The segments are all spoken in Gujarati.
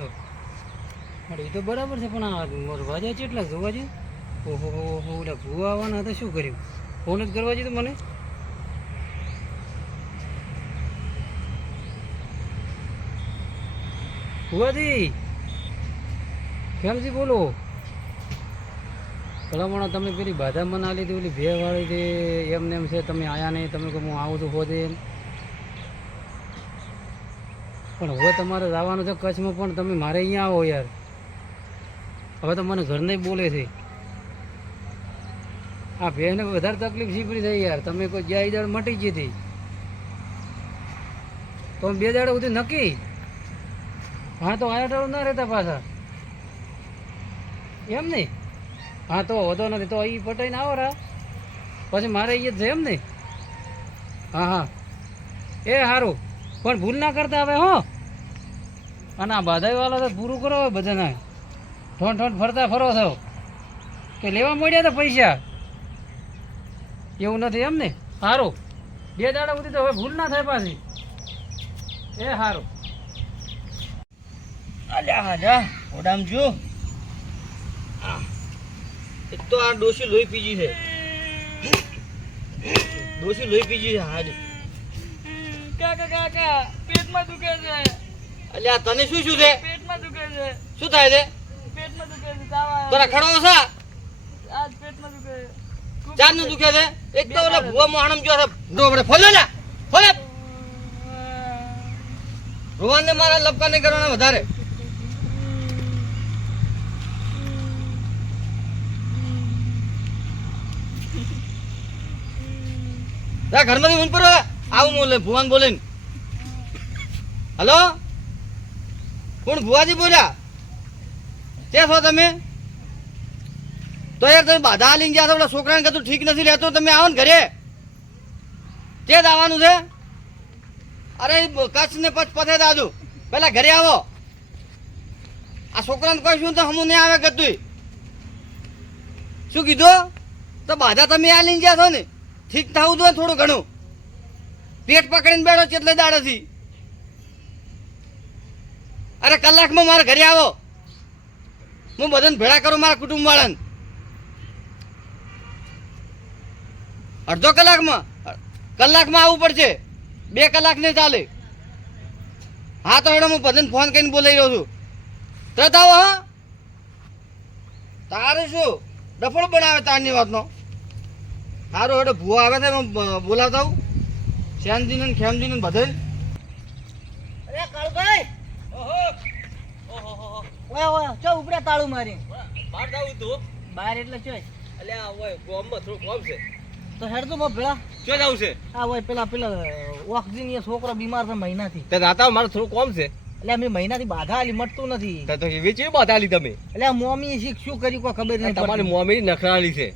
તો એ તો બરાબર છે પણ આ વાજા કેટલા જોવા છે. ઓહો ઓહો ઓલા ભૂવા આવવાના હતા, શું કર્યું? ફોન જ કરવા છે તો મને ભૂવાજી કેમજી બોલો. ભલામણા તમે પેલી બાધા મના લીધી ઓલી ભે વાળી છે એમને એમ છે, તમે આયા નહીં, તમે કહો હું આવું છું હોદે એમ. પણ હવે તમારે જવાનું છે કચ્છમાં, પણ તમે મારે અહીંયા આવો યાર. હવે તો મને ઘર નહીં બોલે છે. આ ભેને વધારે તકલીફ શીપડી થઈ યાર. તમે કોઈ જ્યાં દાડ મટી ગઈ હતી તો 2 દાડા સુધી નક્કી. હા તો આયા ટાળું ના રહેતા પાછા એમ નહીં. હા તો વધો નથી તો અહીં પટાઈને આવો રા, પછી મારે અહીંયા જ છે એમ નહીં. હા હા એ સારું, પણ ભૂલ ના કરતા હવે હો. અને આ બાધાઈવાળા તો પૂરું કરો હવે બધાને. ઠોંઠ ઠોંઠ ફરતા ફરો છો કે લેવા મળ્યા તો પૈસા, એવું નથી એમ ને. સારું 2 દાડા સુધી તો હવે ભૂલ ના થાય પાછી. એ સારું. અલ્યા હાજા ઓડામ જો એક તો આ ડોશી લોહી પીજી છે. ડોશી લોહી પીજી છે. હાજ કાકા કાકા પેટમાં દુખે છે. અલ્યા તને શું શું છે? પેટમાં દુખે છે. શું થાય છે? પેટમાં દુખે છે. તાવ તને ખડો છે? આજ પેટમાં દુખે છે. ચાર નું દુખે છે. એક તો ઓલા ભૂવા મોહણમ જો છે ડોબડે ફોલે ને ફોલે. રોવાને મારા લપકા નહીં કરવાના વધારે. ઘરમાંથી ઊંઘ પર આવું બોલે ભુવાન બોલે. હલો કોણ? ભુવાજી બોલ્યા? ક્યાં છો તમે? તો યાર તમે બાધા આલીને ગયા છો, પેલા છોકરાને કતું ઠીક નથી રહેતો, તમે આવો ને ઘરે. ક્યાં આવવાનું છે? અરે કચ્છ ને પથે દાદુ પેલા ઘરે આવો. આ છોકરાને કોઈ શું તો હમું નહીં આવે કતું. શું કીધું? તો બાધા તમે આલીને ગયા છો ને, ઠીક થવું જોઈએ થોડું ઘણું. પેટ પકડીને બેઠો કેટલે દાડાથી. અરે કલાકમાં મારા ઘરે આવો, હું બધાને ભેળા કરું મારા કુટુંબ વાળાને. અડધો કલાકમાં આવવું પડશે, 2 કલાક નહીં ચાલે. હા તો હેડો હું બધાને ફોન કરીને બોલાવી રહ્યો છું. તરત આવો. હા તારે શું ડફળ બનાવે તારની વાતનો. સારું હેડો ભૂવા આવે છે હું બોલાવતા આવું. શ્યામજીને ને ખેમજીને બધે. અરે કાળુભાઈ ઓય ઓય ચો ઉપરે તાળું મારી બહાર જાવું તું? બહાર એટલે ચોય. અલ્યા ઓય ગોમમાં થોડું કોમ છે. તો હેડ તો ભેળા ક્યાં જાવું છે? આ ઓય પેલા ઓક્સિજન એ છોકરો બીમાર છે મહિનાથી. તે રાતા મારે થોડું કોમ છે. એટલે અમે મહિનાથી બાધા આલી મટતું નથી. તો એવી ચેવી બાધા આલી તમે? એટલે મોમી શીખ શું કરી કોઈ ખબર નહીં. તમારી મોમી નખરાળી છે.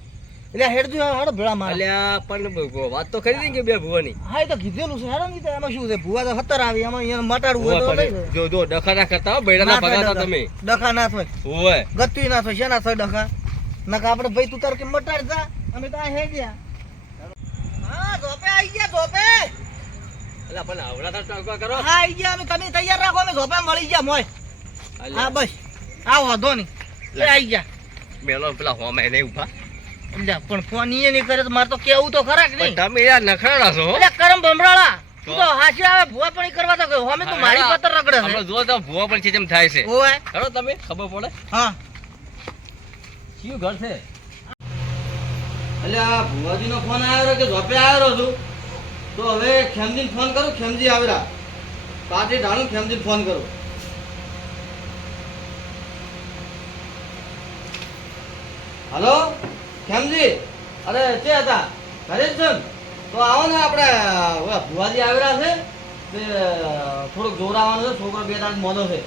એટલે હેડ જો હેડ ભેળા માર. અલ્યા પણ વાત તો કરી દે કે 2 ભુવાની. હા એ તો કીધેલું છે હેડ નહીં તો એમાં શું છે? ભૂવા તો 17 આવી, એમાં અહીંયા મટાડવું હોય તો લઈ લો. જો ડખા ના કરતા હો, બૈડાના ભગાતા તમે. ડખા ના થાય, ઓય ગત્તુય ના થાય, શેના થાય ડખા? નકા આપણે ભાઈ તું તાર કે મટાડ જા, અમે તો આ હે ગયા. હા ઝોપે આવી ગયા ઝોપે. અલ્યા પણ આવડા ટાંકા કરો. હા આવી ગયા અમે, તમે તૈયાર રાખો, અમે ઝોપે મળી ગયા મોય. હા બસ આ વાંધો નહીં, એ આવી ગયા. મેલો પેલા હોમે નહીં ઉભા. એટલે પણ ફોન ઈ નહીં કરે તો મારે તો કેવું તો ખરા કે નહીં? તમે યાર નખરાડા છો. એટલે કરમ ભમરાળા તું તો હાચી આવે ભૂવા પણ કરવા તો ગયો, અમે તો મારી પત્તર રગડે આપણે છે. જો તો ભૂવા પણ છે જેમ થાય છે. ઓય હેડો તમે ખબર પડે. હા કયું ઘર છે? અલ્યા ભુવાજી નો ફોન આવ્યો કે ઝોપે આવ્યો છું. તો હવે ખેમજીને ફોન કરું, ખેમજી આવેલા પાટી ઢાળું, ખેમજીને ફોન કરું. હલો ખેમજી, અરે તે હતા ઘરે જ છો ને? તો આવો ને, આપણે ભુવાજી આવેલા છે તે થોડુંક જોરાવાનું છે. છોકરો 2 દાંત મોદો છે,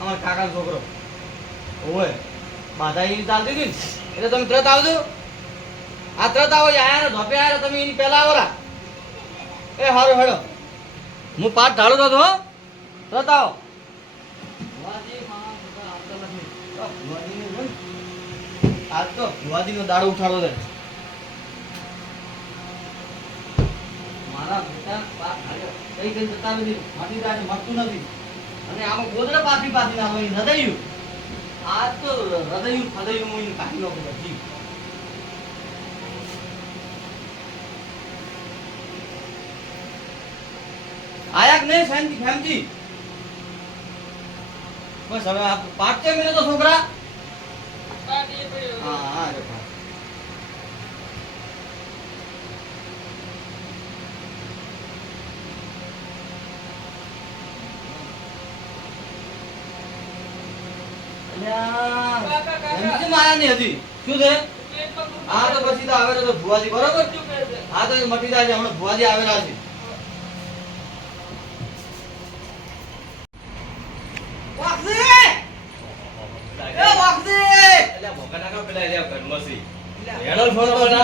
અમારા કાકાનો છોકરો. ઓય બાધા એની ચાલતી હતી ને, એટલે તમે તરત આવજો. આ તરત આવો, આયા ને ધોપે આયા તમે એની પહેલા આવો રા. એ હારું હેડો, હું પાઠ ઢાળું તો હો. તરત આવો. આજ તો ભુવાજી નો દાડો ઉઠાડો છે. મારા બેટા પાઠ ઢાળ્યો કઈ જતા નથી, માટી દાડે મળતું નથી. અને આમાં ગોદડા પાછી પાછી નાખો એ હૃદયું. આ તો હૃદયું ફદયું હું એને કાઢી નાખું બધી. આયા કે નહીં શાંતિ ફેમજી? બસ હવે આ 5 મિનિટ તો છોકરા. હા હા રે ભાઈ. એમથી માયા નહીં હતી. શું છે? હા તો પછી તો આવેલો તો ભુવાજી બરોબર. હા તો એ મટી જાય છે. હમણાં ભુવાજી આવેલા છે.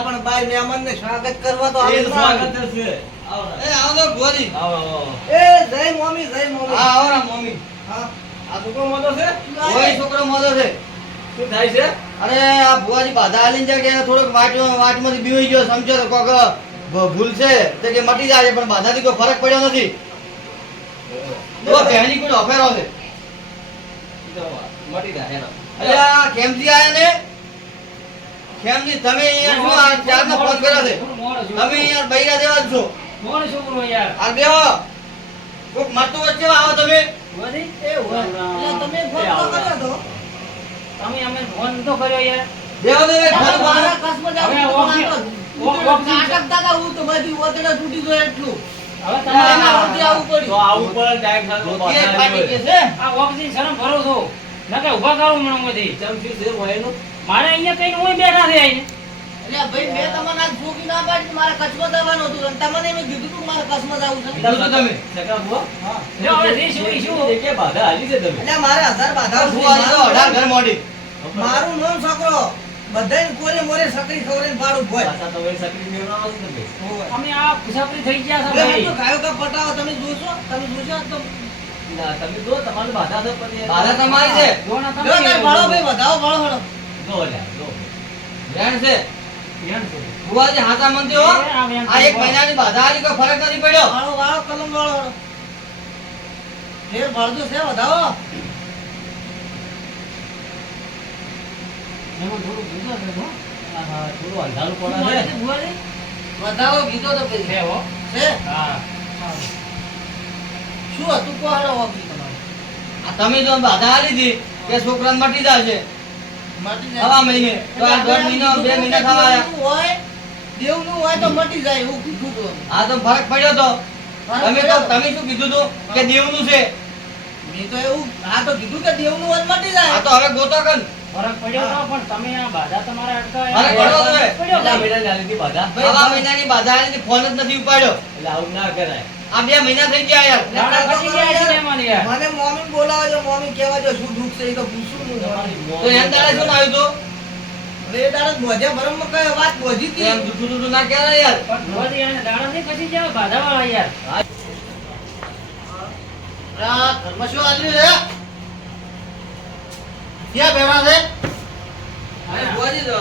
પણ બાઈ મહેમાનને સ્વાગત કરવા તો આવે ના આવે. એ આવો તો ભુવાજી. એ જય મમ્મી જય મમ્મી. હા આવો ના મમ્મી. હા આ છોકરો મોટો છે? ઓય છોકરો મોટો છે. શું થાય છે? અરે આ ભુવાજી બાધા આલીને જાય કે એને થોડોક વાટમાંથી બીવાઈ ગયો સમજો તો કોક ભૂલ છે તે કે મટી જાય છે પણ બાધાથી કોઈ ફરક પડ્યો નથી. તો પહેલી કોઈ અફેરો છે. મટી જાય એનો. અરે આ કેમથી આયા ને? કેમથી તમે અહીંયા શું આ ચારનો ફોન કર્યો છે? તમે અહીંયા બૈરા દેવા જ છો. કોણ છોકરો યાર? આ દેવો. કોક મરતું વચ્ચે આવો તમે. ભુવાજી? એટલે તમે ફોન તો કર્યો તો તમે અમને ફોન તો કર્યો યાર. દેવો દે ફોન મારા કરો. કસમાં હવે જાવ ઓક્સિજન- નાટક દાદા હું તો બધી ઓતડા તૂટી ગયો એટલું હવે તમારે તમારે આવવું પડ્યું. ધોતી એક ફાટી ગઈ છે. આ ઓક્સિજન શરમ ભરો છો. ના કે ઊભા કરો મને માંથી. મારે અહીંયા કઈ હું બેઠા છે આઈને. એટલે ભાઈ મેં તમને આજ ભૂખી ના પાડી મારે કચ્છમાં જવાનું હતું અને તમને મેં કીધું તું મારે કચ્છમાં જવું છે. કીધું તો તમે. હા. જો હવે જે શું ઈ શું. એટલે મારે 1000 બાધા ભુવાજી તો 18 ઘર મોડી. મારું નામ છોકરો બધાય કોરે મોરે સકરી ખવરે પાડું ભોય. અમે આ મુસાફરી થઈ ગયા છે હવે ભાઈ. તો ગાયો કા પટાવો તમે જોશો તો બાધા તમારી છે. જો ના તમે જો તાર ભાળો ભાઈ વધાવો ભાળો હળો. વેણ છે. ધ્યાન છે. ભુવાજી હાથા મંદી હો. એ આ વેણ આ એક મહિનાની બાધા આલી કોઈ ફરક નથી પડ્યો. વાળો વાળો કલમ વાળો હળો. ફેર ભાળજો છે વધાવો. એમાં થોડું ભૂગા છે હો. ભુવાજી, ભુવાજી. વધાવો કીધો તો છે પછી હો. છે હા. શું હતું કો હળો ઓફી તમારે આ તમે જો બાધા આલી હતી કે છોકરાને મટી જશે. મટી હવા મહિને તો આ 1.5 મહિના 2 મહિના થવા આયા. દેવનું હોય દેવનું હોય તો મટી જાય એવું કીધું તો આ તો ફરક પડ્યો તો. તમે તો તમે શું કીધું તું કે દેવનું છે. મેં તો એવું આ તો કીધું કે દેવનું હોય તો મટી જાય આ તો હવે ગોતો કન. ફરક પડ્યો તો પણ તમે આ બાધા તમારા અટકા ફરક પડ્યો તો હવે. પડ્યો ભાઈ. હવા મહિનાની બાધા આલી હતી ફોન જ નથી ઉપાડ્યો. આ 2 મહિના થઈ ગયા યાર. દાડા પછી ગયા છે મહેમાન યાર. મને મમ્મી બોલાવે છે મમ્મી કહેવા જો શું દુઃખ છે એ તો પૂછું હું તો એમ દાડે શું આવ્યું તું? હવે એ દાડે બોધ્યા ભરમમાં કઈ વાત બોધી તો હતી એમ જૂઠું જૂઠું ના કહેવાય યાર. પણ ભુવાજી આને દાડા નહીં પછી જાવ બાધાવાળા યાર. આ ઘરમાં શું આદર્યું છે ક્યાં બેઠા છે અરે ભુવાજી તો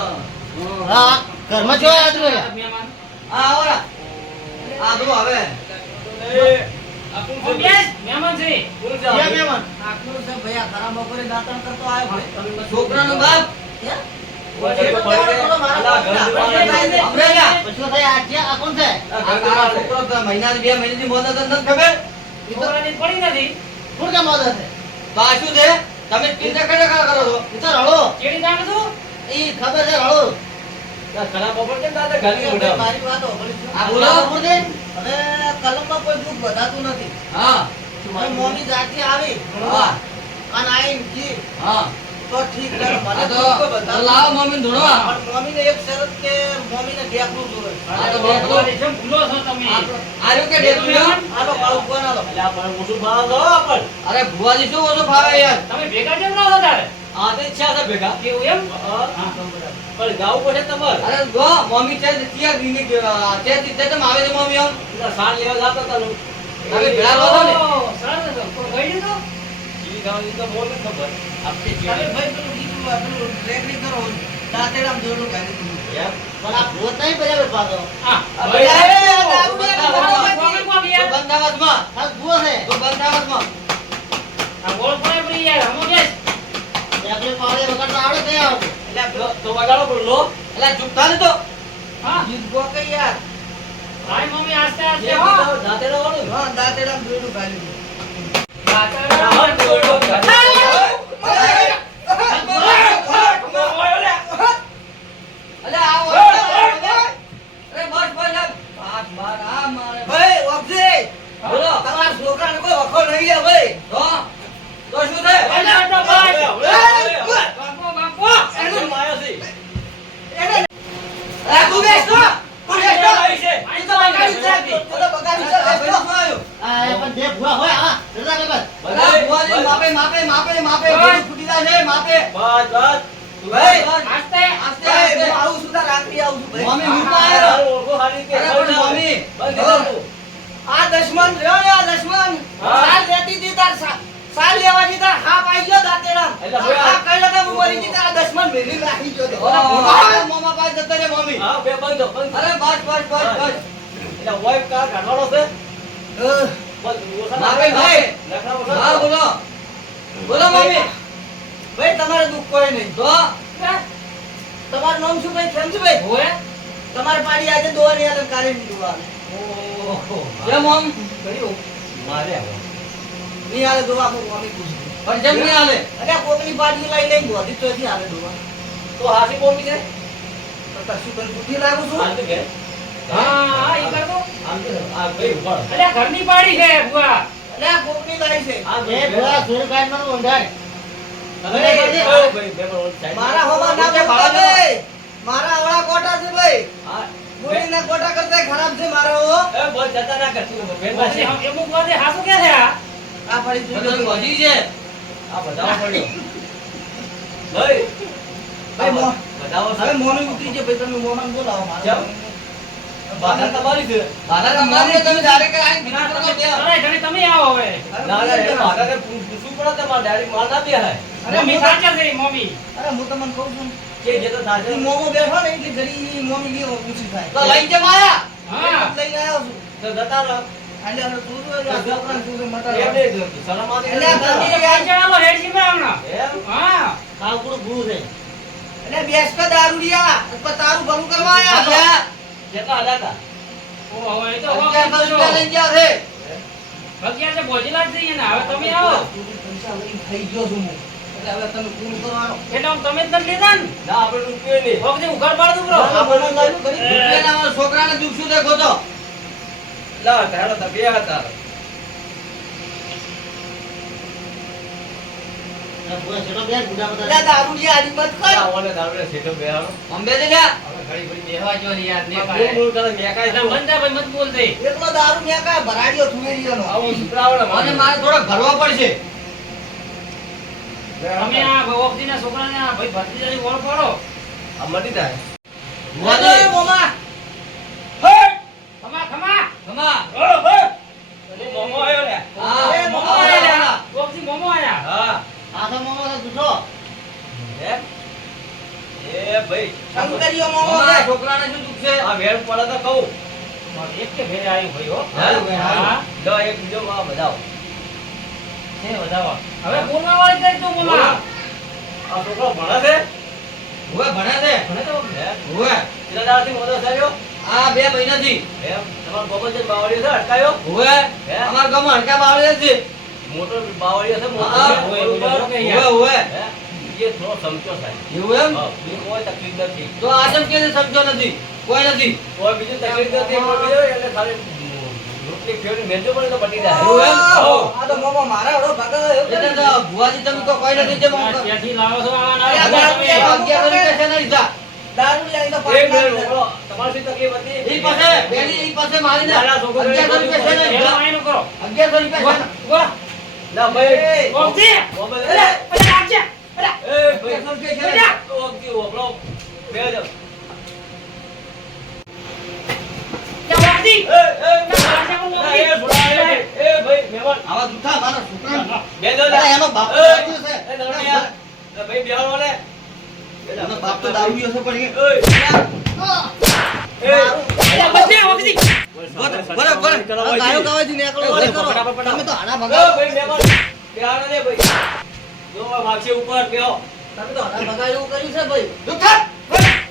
હા ઘરમાં શું આદર્યું છે મહેમાન. આ આવો ના. આ જો હવે ઓ બેસ, મહેમાન છે. ક્યાં મહેમાન આખું છે ભાઈ આ ખરાબ બપોરે દાંતણ કરતો આવ્યો ભાઈ છોકરાનો બાપ. હે? આપણે લ્યા. પછી થાય આ ક્યાં આ કોણ છે આ છોકરો તો મહિનાની 2 મહિનાની મોદત જ નથી ખબર. છોકરાની પડી નથી. શું કેમ મદદ છે તો આ શું છે? તમે ચિંતા કરે કરો છો. એ તો રળો કેડી જાણ છું? એ ખબર છે રળો આ મારી વાત હોભળી છે. આ બોલો. હવે કલમમાં કોઈ દુઃખ વધાતું નથી હા હવે મોમી જાતિ આવી હા અને આઈને કી હા તો ઠીક છે મને આ તો દુઃખ કોઈ વધાતું લાવો નથી. મમ્મીને ધોળવા. પણ મોમીને એક શરત કે મોમીને ઢેકનું જોવે આ તો બે ભુવાજી જેમ ભૂલો છો તમે. આર્યો કે ડેટું લ્યો? આનો કાળું કોણ આલો અરે ભુવાજી શું ઓછું ફાવે યાર. તમે ભેગા કેમ ના થતા રે? કેવું એમ? હા. અરે ગો મમ્મી છે ત્યાં ગીને તે તમે આવે છે મમ્મી આમ. તમે ભેળા રહો છો ને. ઓહ, સારું છે. કોઈ ગઈ નહીં તો? તમે ભાઈ પેલું ગીતું પેલું રેકડી કરો દાંતેડામ જોડું કાઢી દીધું પણ આ ભૂત નહીં બરાબર પાછો હા. ભાઈ, ભાઈ, દારૂ કોણ, કોણ, કોણ, કોણ, યાર? બંધાવતમાં આ ભૂત છે તો બંધાવતમાં તો વગાડો બોલો એટલે ચૂપ થા ને તો હા ગીત ગો કે યાર ભાઈ મમ્મી આસ્તે જે આસ્તે હો ગીત દાંતેડા વાળું હા દાંતેડા દોયડું ગાલી દે ભાઈ ઓબજે બોલો તમારા છોકરાને કોઈ વખો નહીં લે ભાઈ તો શું છે એને આ તું બેસ તો તું બેસ તો આઈ તો બગાડી છે ઓલો બગાડી છે બેસ તો આ પણ બે ભૂવા હોય આ રજા કર માપે માપે માપે માપે બધું ફૂટી જાય છે માપે ભાઈ આસ્તે આસ્તે ભાઈ આસ્તે હું આવું છું તાર રાત્રિ આવું છું ભાઈ મમ્મી મૂકવા આવ્યો અરે પણ મમ્મી આ દશમન રહ્યો ને આ દશમન હા. સાલ રહેતી હતી તાર સાલ લેવાની તાર હા પાઈ ગયો દાંતેડા એટલે ભાઈ આ કઈ લગા હું મરી ગઈ તાર દશમન મેલી રાખી ગયો તો મામા પાસે જતા રે મમ્મી અરે બસ બસ બસ બસ માપે ભાઈ હા બોલો બોલો મમ્મી ભાઈ તમારે દુઃખ કોઈ નહીં તો તમારું નામ શું ભાઈ કેમ છે ભાઈ હોય તમારે પાડી આજે દોવાની આલે કાલે ની દોવા કેમ મમ ની આલે દોવા કો મમ્મી પૂછું પણ જેમ નહીં હાલે અરે કોકની પાડી લઈ લઈ દોધી તો થી આલે દોવા તો કશું કરી બુદ્ધિ લાગુ છું હા ઈ કર દો અલ્યા ઘરની પાડી છે બુઆ અરે આ કોકની લાઈ છે મારા હોવા ના ઓકે, બોલતા ભાડા ભાઈ મારા આવડા કોટા છે ભાઈ બોલીના કોટા કરતા ખરાબ છે મારા હો પછી અમુક વાતે હાસુ કે છે આ આ ફરી તું બધું વધી છે ભાઈ મો હવે મોનું ઉતરી છે ભાઈ તમે મોમાં બોલાવો મારા બાધા તમારી તમે ડાયરેક્ટ આઈને વિના કરો બે અરે ઘણી તમે આવો હવે અરે મી સાચર છે મમ્મી અરે હું તમને કહું છું ઈ મોમો બેઠો ને એટલે ઘડી મોમી ગયો પૂછી થાય તો લઈ જે માયા હા લઈને આવ્યો છું એટલે હવે તું તો આ છોકરાને તું તો મટા એટલે આ ઘરની આ જણાવો હેડજી માં હમણાં હા એટલે બેસ કે દારૂડિયા ઉપર તારું ભલું કરવા આયા છો. ઓ હવે તો 1100 રૂપિયા લઈ ગયા છે ભગ્યા છે બોજીલા જ જઈએ ને હવે તમે આવો તું પૈસા લઈને થઈ ગયો છું હું એટલે હવે તમે પૂરું કરવાનો એટલે આમ તમે જ નથી લેતા ને વખતે હું ઘર પાડું બ્રો આ મને લાગ્યું ઘડી રૂપિયાના મારા છોકરાને દુઃખ શું દેખો તો એટલે દારૂડિયા આની મત કર અંબે દે લ્યા બેહવા જો ને યાર ને પાડે મંદા ભાઈ મત બોલ દે એકલો દારૂ મેં કા ભરાડ્યો થુમેરિયાનો અને મારે થોડો ભરવા પડશે તમે આ વખતીના છોકરાને આ ભાઈ ભત્રીજાની ઓળ પાડો અરે મોમા ખમા ખમા ખમા હા એ મોમો મોમો આયા વખતી મોમો આયા આ તો મોમો તો જૂઠો શંકરીયો મોમો મારા છે છોકરાને શું દુઃખ છે એક કે ભેરે આવ્યું ભાઈ હો હા. છે વધાવો હવે બોલવા વાળી કરી તું મોમા હુએ ભણે છે ભણે તો હુએ આ 2 મહિનાથી હુએ અમાર ગામમાં હડકા બાવળે છે મોટો બાવળીયો છે મોટો હા, છે, હોય, બરોબર? હુએ હે? એ થોડો સમજો સાહેબ એવું એમ હા, બીજી કોઈ તકલીફ નથી તો આજમ કે સમજો નથી કોઈ નથી કોઈ બીજી તકલીફ નથી કોઈ બીજો એટલે ખાલી રોટલી ફેરવી મેજો પડે તો પટી જાય એવું એમ? આ તો મોમો મારા હડો ભગાવ્યો એવું એટલે કરી તો ભુવાજી તમે તો કોઈ નથી જે મોં ત્યાંથી લાવો છો આ અરે આ ના દારૂ તમે પીવા. 1100 રૂપિયા છે નહીં જા દારૂડિયા ઈ તો એક પાડી મિનિટ નાખે. બોલો, તમારી શું તકલીફ હતી ઈ પાસે બેની ઈ પાસે મારી દે નાના છોકરો 1100 રૂપિયા છે નહીં એનો જા આઈનો કરો 1100 રૂપિયા છે નહીં. ગોળા ના ભાઈ એ, વખતી મોબાઈલ અરે અરે રાખજે અરે એ ભાઈ 1100 રૂપિયા છે નહીં. તો વખતી હોબળો. બે જાઓ. ક્યાં વખતી ના, એ છોડા, એ ભાઈ મહેમાન આવા જૂઠા મારા છોકરાને બે જાઓ, અરે એનો બાપ તો એ, દારૂડિયો છે. એ નવનિયા. એ ભાઈ બેહાડો ને. એનો બાપ તો દારૂડિયો છે પણ એ એ, બધે વખતી બરાબર. આ ગાયો ગાવાથી નીકળો, એ, વળી કરો. ફટાફટ. તમે તો આના એ ભગાવો. ભાઈ મહેમાન બેહાડો ને ભાઈ જો વાગશે ઉપર બેહો તમે તો આના ભગાવ્યું કર્યું છે ભાઈ જૂઠા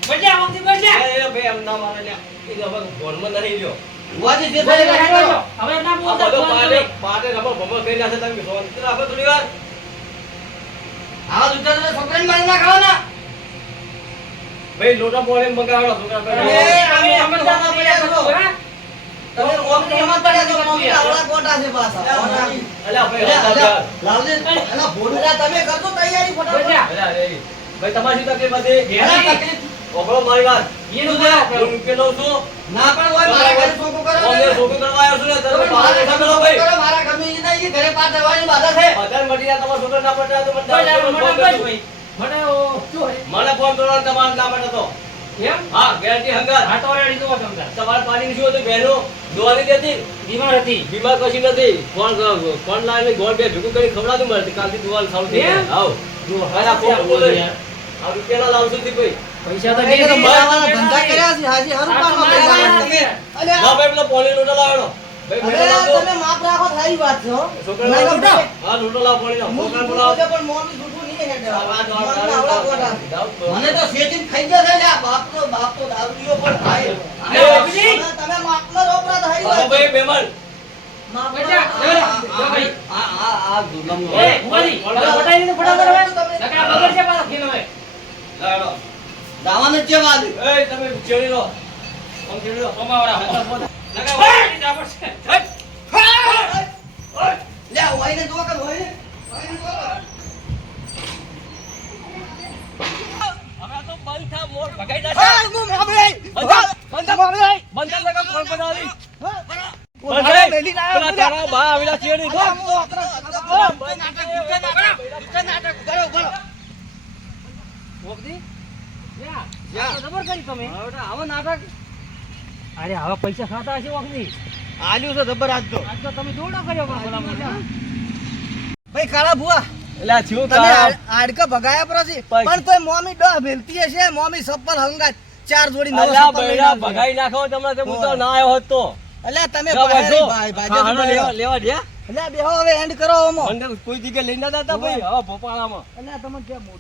બજા આવતી બજા એ ભાઈ એમ ના મારે લ્યા. એ તો હવે ગોળમાં નહીં રહ્યો. ભુવાજી જે થાય એ કરો. હવે ના આ બોલતા બધો ફોન પાટે કરી. પાટે રમો ભમો કરી નાખે તમે શાંતિ રાખો થોડી વાર. આવા દૂધા તો છોકરાને મારી નાખવાના. ભાઈ લોટા પોણે મંગાવડો છોકરા એ, પર. અમે મોંમાં પડ્યા છો. તમે મોંમાં પડ્યા છો, મોંમાં આવડા ગોટા છે પાછા. અલ્યા ભાઈ અલ્યા, હતા અલ્યા, લાવજે. એલા, ભોળું. અલ્યા, તમે કરજો તૈયારી ફટાફટ. બજા અલ્યા રે ભાઈ તમારી શું તકલીફ હતી? એલા, તકલીફ. ઓગળો મારી વાત. એનું બોલાવો હું રૂપિયા લઉં છું. ના પણ હોય મારા ઘરે છોકરું કરો ઓમે ને. છોકરી કરવા આવ્યો છું ને તમે તમે બહાર મારા બેઠા ઘરનું કરો ભાઈ. કરો, મારા ઘરનું ઈ નહીં, ઈ ઘરે પાછળ જવાની બાધા છે. બધાને મટી જાય તમારા છોકરા ના પડતા તો બધા બજા ફોન મને કરજો. બજ મને ઓ શું હે મને ફોન કરવાનો તમારે ના પડે તો. એમ હા ગેરંટી હંગાત. આ તો રેડી દો તમને તમારે પાણી શું હતું બહેનો દોવાની દેતી બીમાર હતી બીમાર કશી નથી ફોન લાવીને ગોળ બે ભેગું કરી ખવડાવતું મળે કાલથી દુવાલ સારું થઈ જાય એમ? આવ જો આ ફોન બોલે આ રૂપિયા લાવશું થી ભાઈ પૈસા તો તમે દે તો દે. મારાવાળા ધંધા કર્યા છે, હાજી હારું આ તો કામ મારા કર્યા વાળા તમે. છે. અલ્યા, ના ભાઈ પેલો પોલી લોટો લાવવાનો ભાઈ મેળો અલ્યા, લાવજો તમે માપ રાખો સારી વાત છે હો. છોકરા ના, લાવજો. ના, હા લોટો લાવ પોલી લાવ હું છોકરા જૂઠું બોલાવ બોલે પણ મોંનું જૂઠું નહીં હેડે. મોંના આવડા ગોટા છે. મને તો શેઠીને ખાઈ ગયો છે લ્યા. બાપ તો દારૂડિયો પણ ખાય. અરે બાપુજી અને તમે માપનો રોકડા તો સારી વાત છે. ભાઈ મહેમાન માપનો બેટા, રોકડા. જો ભાઈ. આ દુર્લભ એ ઉમાજી તમે પટાઈ ને ફટાફટ હવે નકા બગડ છે પાછો ખેલ હવે લાવડો દાવાનું જ છે વાત. એ તમે ચેડી લો આમ ચેડી લો સોમાવાળા નકા વાળી જાપડ છે લ્યા, વાઈને દુઆ કર, વાઈને. વાઈને દુઆ કર. હવે તો બંધ થા મોર ભગાઈ હા, નાખે હું માપે. બંધ માપે. બંધ લગા ફોન બનાવી હું મારે મેલી ના આવ્યો. પેલા તારા બા આવેલા ચેડી હા, હું આપણા- ઓગદી યા યા. આ તો જબર કરી તમે હવે આવો નાટક અરે હવે પૈસા ખાતા હશે ઓગદી આલ્યું છે જબર આજ તો. આજ તો તમે દોડો કર્યો પણ ભલા મને ભાઈ કાળા ભુવા એલા થયું તમે આડકા ભગાયા પર છે પૈસા. પણ તોય મોમી ડો ભેલતી હશે મોમી સપ્પલ હંગાત ચાર જોડી નવો અલ્યા સપ્પલ લઈને બૈરા આવજો. ભગાઈ નાખો તમને તે હું તો ના આવ્યો હોત તો અલ્યા તમે જા ભાઈ વાંધો. ભાઈ ભાઈ હા, હાલો, ભાઈ લેવા લેવા દે અલ્યા બેહો હવે એન્ડ કરો ઓમો મને કોઈ જગ્યાએ લઈને ના જતા ભાઈ હવે ભોપાળામાં અલ્યા તમે ક્યાં